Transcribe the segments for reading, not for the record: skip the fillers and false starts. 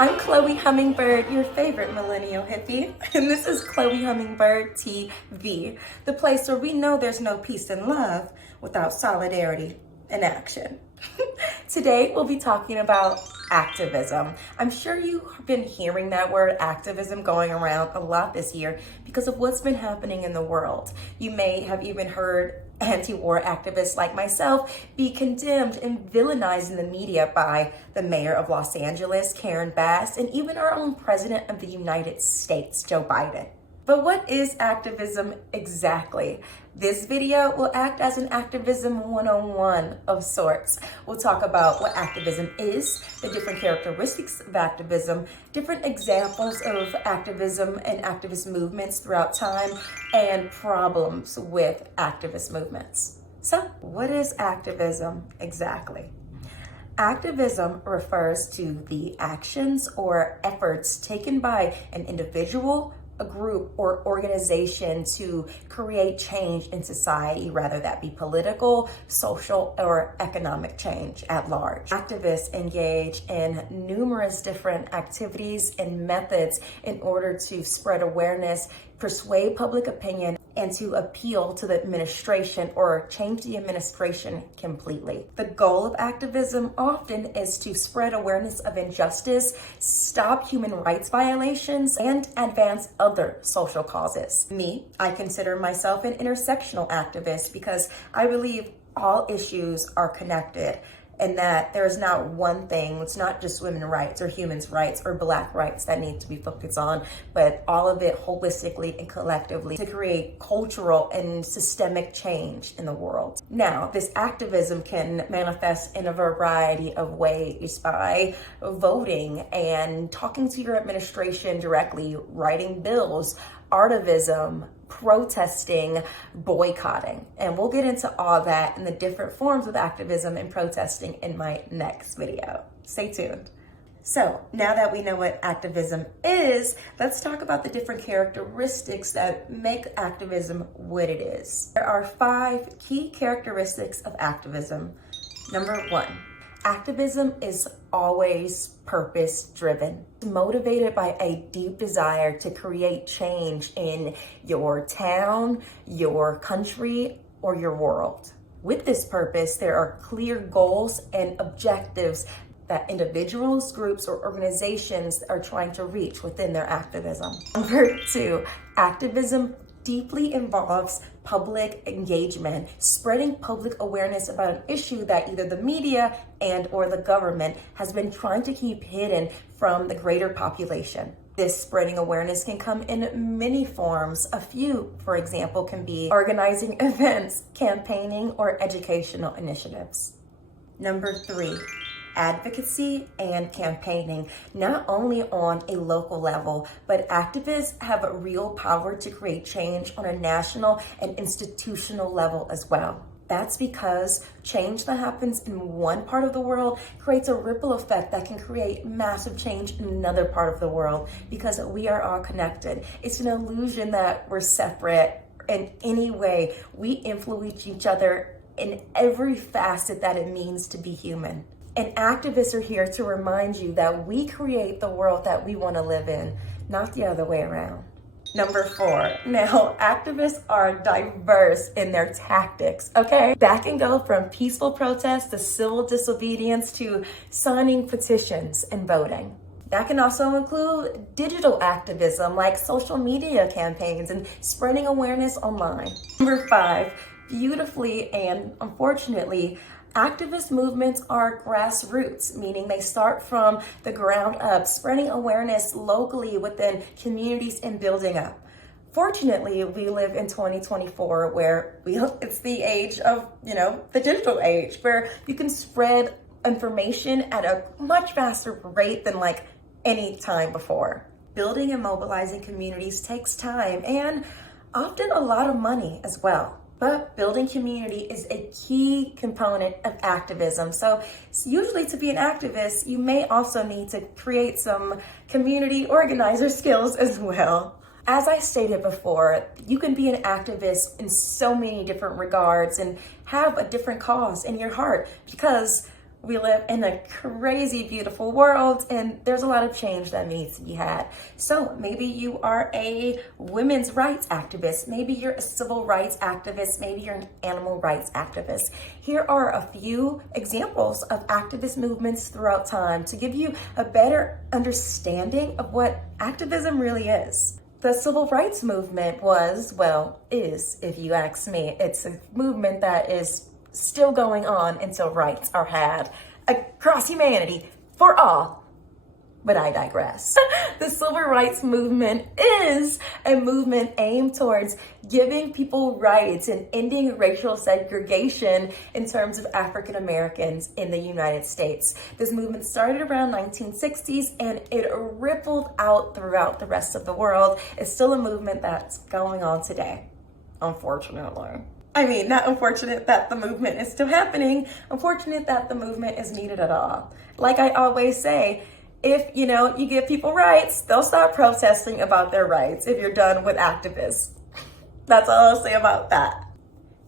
I'm Chloe Hummingbird, your favorite millennial hippie, and this is Chloe Hummingbird TV, the place where we know there's no peace and love without solidarity and action. Today, we'll be talking about activism. I'm sure you've been hearing that word activism going around a lot this year because of what's been happening in the world. You may have even heard anti-war activists like myself be condemned and villainized in the media by the mayor of Los Angeles, Karen Bass, and even our own president of the United States, Joe Biden. But what is activism exactly? This video will act as an activism 101 of sorts. We'll talk about what activism is, the different characteristics of activism, different examples of activism and activist movements throughout time, and problems with activist movements. So, what is activism exactly? Activism refers to the actions or efforts taken by an individual, a group, or organization to create change in society, whether that be political, social, or economic change at large. Activists engage in numerous different activities and methods in order to spread awareness, persuade public opinion, and to appeal to the administration or change the administration completely. The goal of activism often is to spread awareness of injustice, stop human rights violations, and advance other social causes. I consider myself an intersectional activist because I believe all issues are connected, and that there is not one thing, it's not just women's rights or humans' rights or Black rights that need to be focused on, but all of it holistically and collectively to create cultural and systemic change in the world. Now, this activism can manifest in a variety of ways by voting and talking to your administration directly, writing bills, artivism, protesting, boycotting. And we'll get into all that and the different forms of activism and protesting in my next video. Stay tuned. So now that we know what activism is, let's talk about the different characteristics that make activism what it is. There are 5 key characteristics of activism. Number 1, activism is always purpose-driven, motivated by a deep desire to create change in your town, your country, or your world. With this purpose, there are clear goals and objectives that individuals, groups, or organizations are trying to reach within their activism. Number 2, activism deeply involves public engagement, spreading public awareness about an issue that either the media and or the government has been trying to keep hidden from the greater population. This spreading awareness can come in many forms. A few, for example, can be organizing events, campaigning, or educational initiatives. Number 3, advocacy and campaigning, not only on a local level, but activists have a real power to create change on a national and institutional level as well. That's because change that happens in one part of the world creates a ripple effect that can create massive change in another part of the world because we are all connected. It's an illusion that we're separate in any way. We influence each other in every facet that it means to be human. And activists are here to remind you that we create the world that we want to live in, not the other way around. Number 4, now activists are diverse in their tactics, okay? That can go from peaceful protests to civil disobedience to signing petitions and voting. That can also include digital activism like social media campaigns and spreading awareness online. Number 5, beautifully and unfortunately, activist movements are grassroots, meaning they start from the ground up, spreading awareness locally within communities and building up. Fortunately, we live in 2024 where it's the age of, the digital age, where you can spread information at a much faster rate than like any time before. Building and mobilizing communities takes time and often a lot of money as well. But building community is a key component of activism. So usually to be an activist, you may also need to create some community organizer skills as well. As I stated before, you can be an activist in so many different regards and have a different cause in your heart because We live in a crazy, beautiful world, and there's a lot of change that needs to be had. So maybe you are a women's rights activist. Maybe you're a civil rights activist. Maybe you're an animal rights activist. Here are a few examples of activist movements throughout time to give you a better understanding of what activism really is. The civil rights movement was, well, is, if you ask me, it's a movement that is still going on until rights are had across humanity for all. But I digress. The civil rights movement is a movement aimed towards giving people rights and ending racial segregation in terms of African Americans in the United States. This movement started around 1960s and it rippled out throughout the rest of the world. It's still a movement that's going on today, unfortunately. I mean, not unfortunate that the movement is still happening, unfortunate that the movement is needed at all. Like I always say, if you give people rights, they'll stop protesting about their rights if you're done with activists. That's all I'll say about that.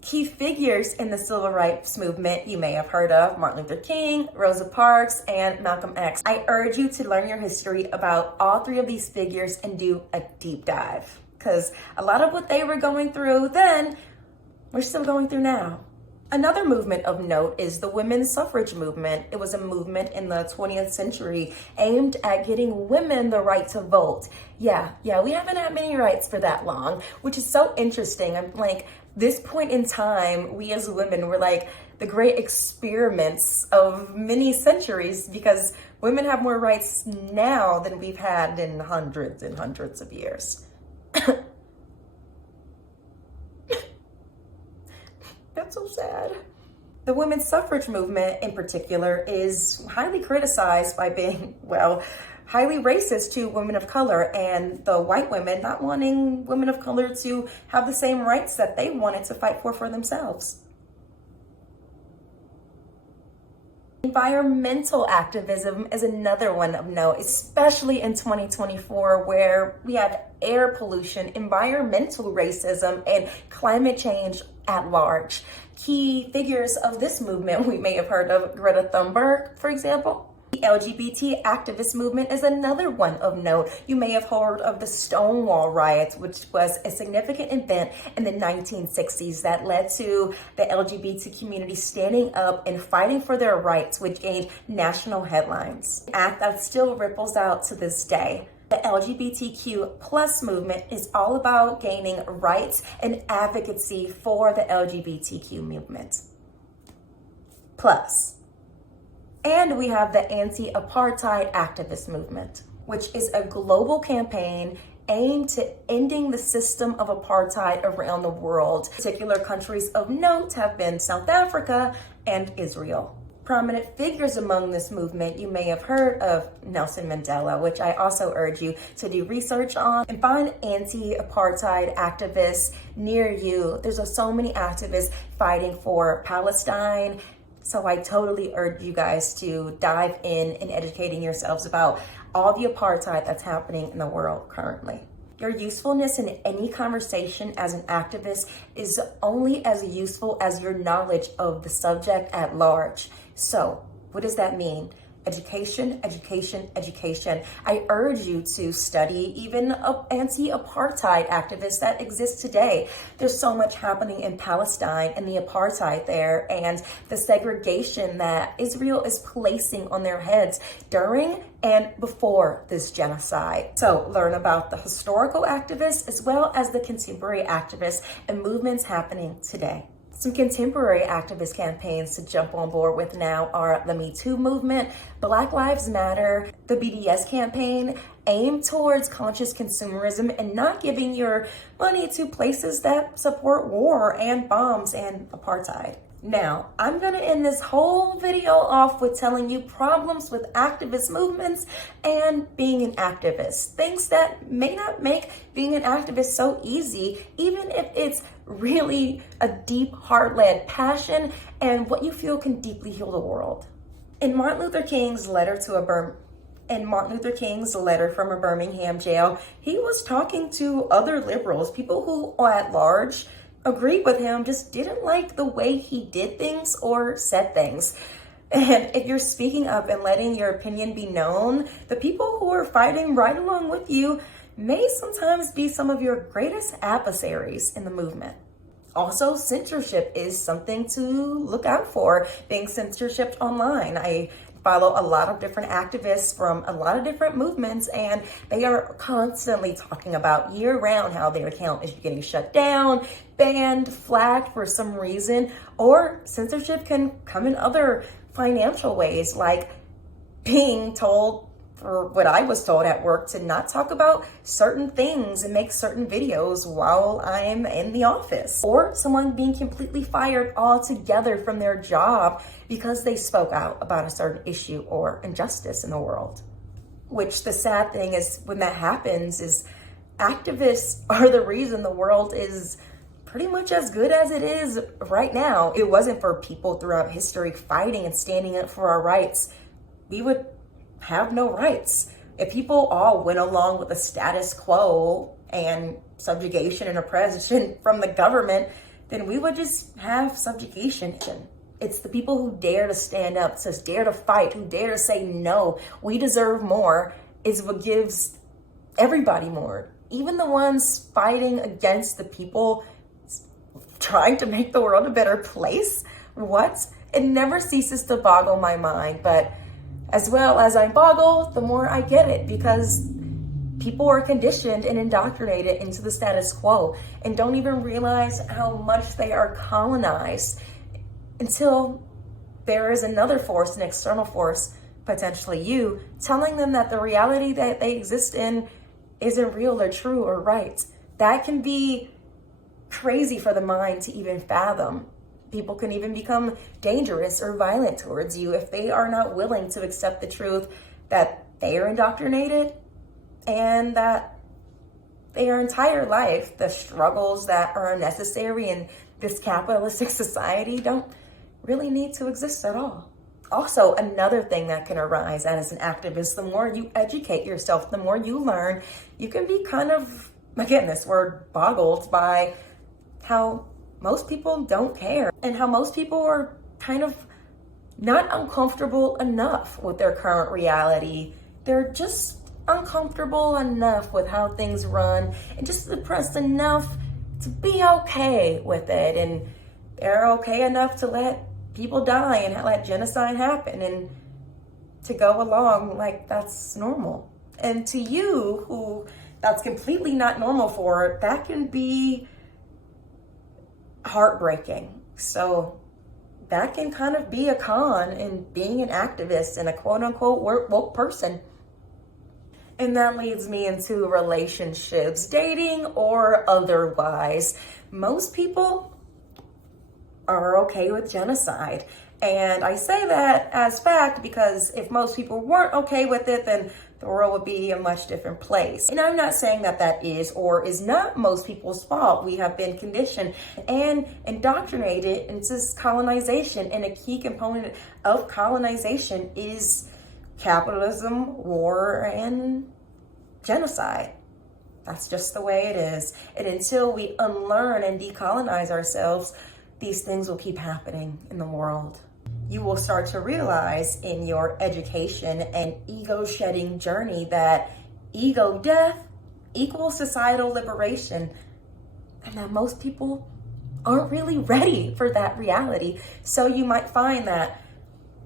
Key figures in the civil rights movement you may have heard of: Martin Luther King, Rosa Parks, and Malcolm X. I urge you to learn your history about all three of these figures and do a deep dive, because a lot of what they were going through then, we're still going through now. Another movement of note is the women's suffrage movement. It was a movement in the 20th century aimed at getting women the right to vote. Yeah, we haven't had many rights for that long, which is so interesting. I'm like, this point in time, we as women were like the great experiments of many centuries, because women have more rights now than we've had in hundreds and hundreds of years. That's so sad. The women's suffrage movement in particular is highly criticized by being, well, highly racist to women of color, and the white women not wanting women of color to have the same rights that they wanted to fight for themselves. Environmental activism is another one of note, especially in 2024, where we have air pollution, environmental racism, and climate change at large. Key figures of this movement we may have heard of: Greta Thunberg, for example. The LGBT activist movement is another one of note. You may have heard of the Stonewall riots, which was a significant event in the 1960s that led to the LGBT community standing up and fighting for their rights, which gained national headlines. An act that still ripples out to this day. The LGBTQ plus movement is all about gaining rights and advocacy for the LGBTQ movement. Plus. And we have the anti-apartheid activist movement, which is a global campaign aimed to ending the system of apartheid around the world. Particular countries of note have been South Africa and Israel. Prominent figures among this movement, you may have heard of Nelson Mandela, which I also urge you to do research on and find anti-apartheid activists near you. There's so many activists fighting for Palestine. So I totally urge you guys to dive in and educating yourselves about all the apartheid that's happening in the world currently. Your usefulness in any conversation as an activist is only as useful as your knowledge of the subject at large. So what does that mean? Education, education, education. I urge you to study even anti-apartheid activists that exist today. There's so much happening in Palestine and the apartheid there, and the segregation that Israel is placing on their heads during and before this genocide. So learn about the historical activists as well as the contemporary activists and movements happening today. Some contemporary activist campaigns to jump on board with now are the Me Too movement, Black Lives Matter, the BDS campaign, aimed towards conscious consumerism and not giving your money to places that support war and bombs and apartheid. Now, I'm gonna end this whole video off with telling you problems with activist movements and being an activist. Things that may not make being an activist so easy, even if it's really a deep, heart-led passion and what you feel can deeply heal the world. In Martin Luther King's letter from a Birmingham jail, he was talking to other liberals, people who at large agreed with him, just didn't like the way he did things or said things. And if you're speaking up and letting your opinion be known, the people who are fighting right along with you may sometimes be some of your greatest adversaries in the movement. Also, censorship is something to look out for, being censorship online. I follow a lot of different activists from a lot of different movements, and they are constantly talking about year-round how their account is getting shut down, banned, flagged for some reason, or censorship can come in other financial ways, like being told, or what I was told at work, to not talk about certain things and make certain videos while I'm in the office. Or someone being completely fired altogether from their job because they spoke out about a certain issue or injustice in the world. Which, the sad thing is, when that happens, is activists are the reason the world is pretty much as good as it is right now. If it wasn't for people throughout history fighting and standing up for our rights, we would have no rights. If people all went along with the status quo and subjugation and oppression from the government, then we would just have subjugation. It's the people who dare to stand up, to dare to fight, who dare to say, no, we deserve more, is what gives everybody more. Even the ones fighting against the people trying to make the world a better place. What? It never ceases to boggle my mind, but as well as I boggle, the more I get it, because people are conditioned and indoctrinated into the status quo and don't even realize how much they are colonized until there is another force, an external force, potentially you, telling them that the reality that they exist in isn't real or true or right. That can be crazy for the mind to even fathom. People can even become dangerous or violent towards you if they are not willing to accept the truth that they are indoctrinated and that their entire life, the struggles that are unnecessary in this capitalistic society, don't really need to exist at all. Also, another thing that can arise as an activist, the more you educate yourself, the more you learn, you can be kind of, again, this word, boggled by how most people don't care and how most people are kind of not uncomfortable enough with their current reality. They're just uncomfortable enough with how things run and just depressed enough to be okay with it. And they're okay enough to let people die and let genocide happen and to go along like that's normal. And to you, who that's completely not normal for, that can be heartbreaking. So that can kind of be a con in being an activist and a quote unquote woke person. And that leads me into relationships, dating or otherwise. Most people are okay with genocide. And I say that as fact because if most people weren't okay with it, then the world would be a much different place. And I'm not saying that that is or is not most people's fault. We have been conditioned and indoctrinated into colonization. And a key component of colonization is capitalism, war, and genocide. That's just the way it is. And until we unlearn and decolonize ourselves, these things will keep happening in the world. You will start to realize in your education and ego shedding journey that ego death equals societal liberation, and that most people aren't really ready for that reality. So you might find that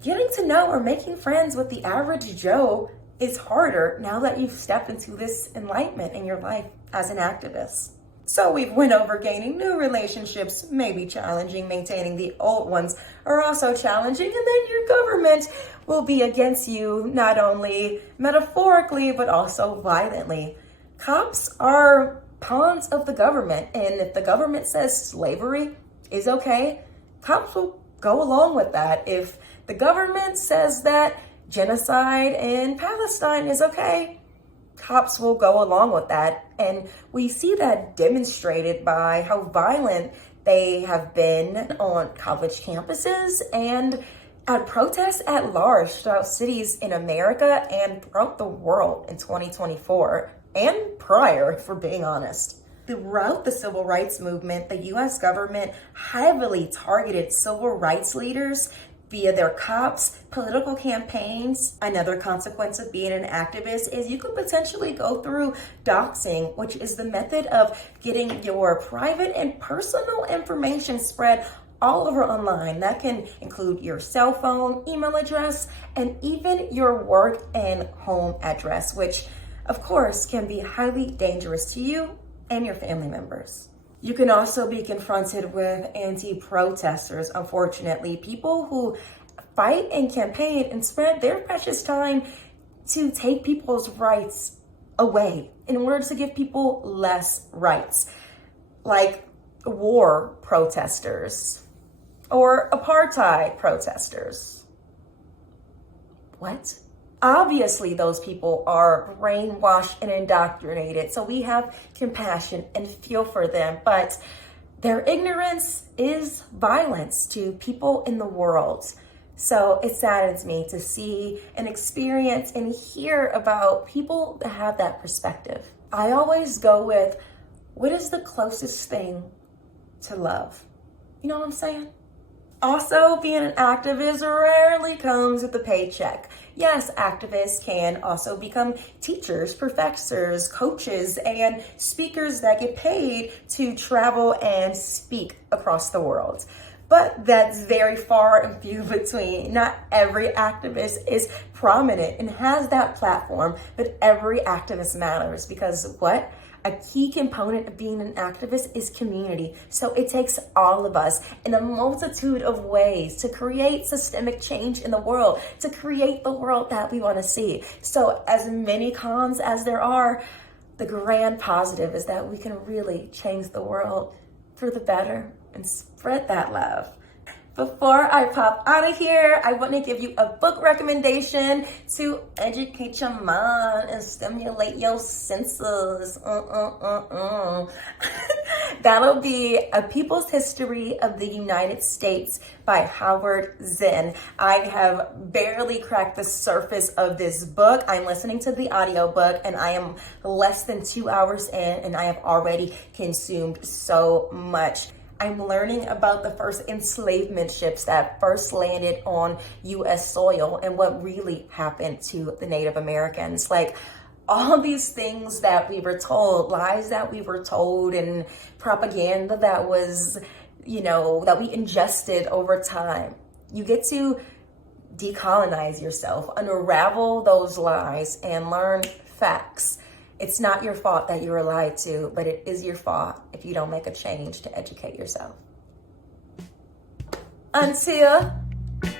getting to know or making friends with the average Joe is harder now that you've stepped into this enlightenment in your life as an activist. So we've went over gaining new relationships may be challenging, maintaining the old ones are also challenging, and then your government will be against you, not only metaphorically, but also violently. Cops are pawns of the government, and if the government says slavery is okay, cops will go along with that. If the government says that genocide in Palestine is okay, cops will go along with that. And we see that demonstrated by how violent they have been on college campuses and at protests at large throughout cities in America and throughout the world in 2024 and prior, if we're being honest. Throughout the civil rights movement, the US government heavily targeted civil rights leaders via their cops, political campaigns. Another consequence of being an activist is you could potentially go through doxing, which is the method of getting your private and personal information spread all over online. That can include your cell phone, email address, and even your work and home address, which of course can be highly dangerous to you and your family members. You can also be confronted with anti-protesters, unfortunately, people who fight and campaign and spread their precious time to take people's rights away in order to give people less rights, like war protesters or apartheid protesters. What? Obviously, those people are brainwashed and indoctrinated, so we have compassion and feel for them, but their ignorance is violence to people in the world. So it saddens me to see and experience and hear about people that have that perspective. I always go with, what is the closest thing to love? You know what I'm saying? Also, being an activist rarely comes with a paycheck. Yes, activists can also become teachers, professors, coaches, and speakers that get paid to travel and speak across the world. But that's very far and few between. Not every activist is prominent and has that platform, but every activist matters because what? A key component of being an activist is community. So it takes all of us in a multitude of ways to create systemic change in the world, to create the world that we want to see. So as many cons as there are, the grand positive is that we can really change the world for the better and spread that love. Before I pop out of here, I want to give you a book recommendation to educate your mind and stimulate your senses. That'll be A People's History of the United States by Howard Zinn. I have barely cracked the surface of this book. I'm listening to the audiobook and I am less than 2 hours in and I have already consumed so much. I'm learning about the first enslavement ships that first landed on U.S. soil and what really happened to the Native Americans. Like all these things that we were told, lies that we were told, and propaganda that was, that we ingested over time. You get to decolonize yourself, unravel those lies, and learn facts. It's not your fault that you were lied to, but it is your fault if you don't make a change to educate yourself. Until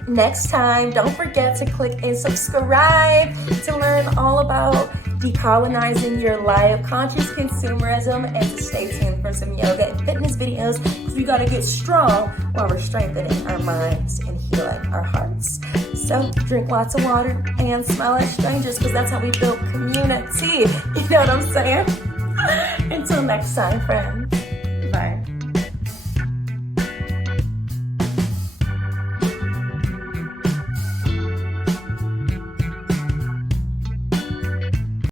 next time, don't forget to click and subscribe to learn all about decolonizing your life, conscious consumerism, and to stay tuned for some yoga and fitness videos because we got to get strong while we're strengthening our minds and healing our hearts. So drink lots of water and smile at strangers because that's how we build community. You know what I'm saying? Until next time, friends.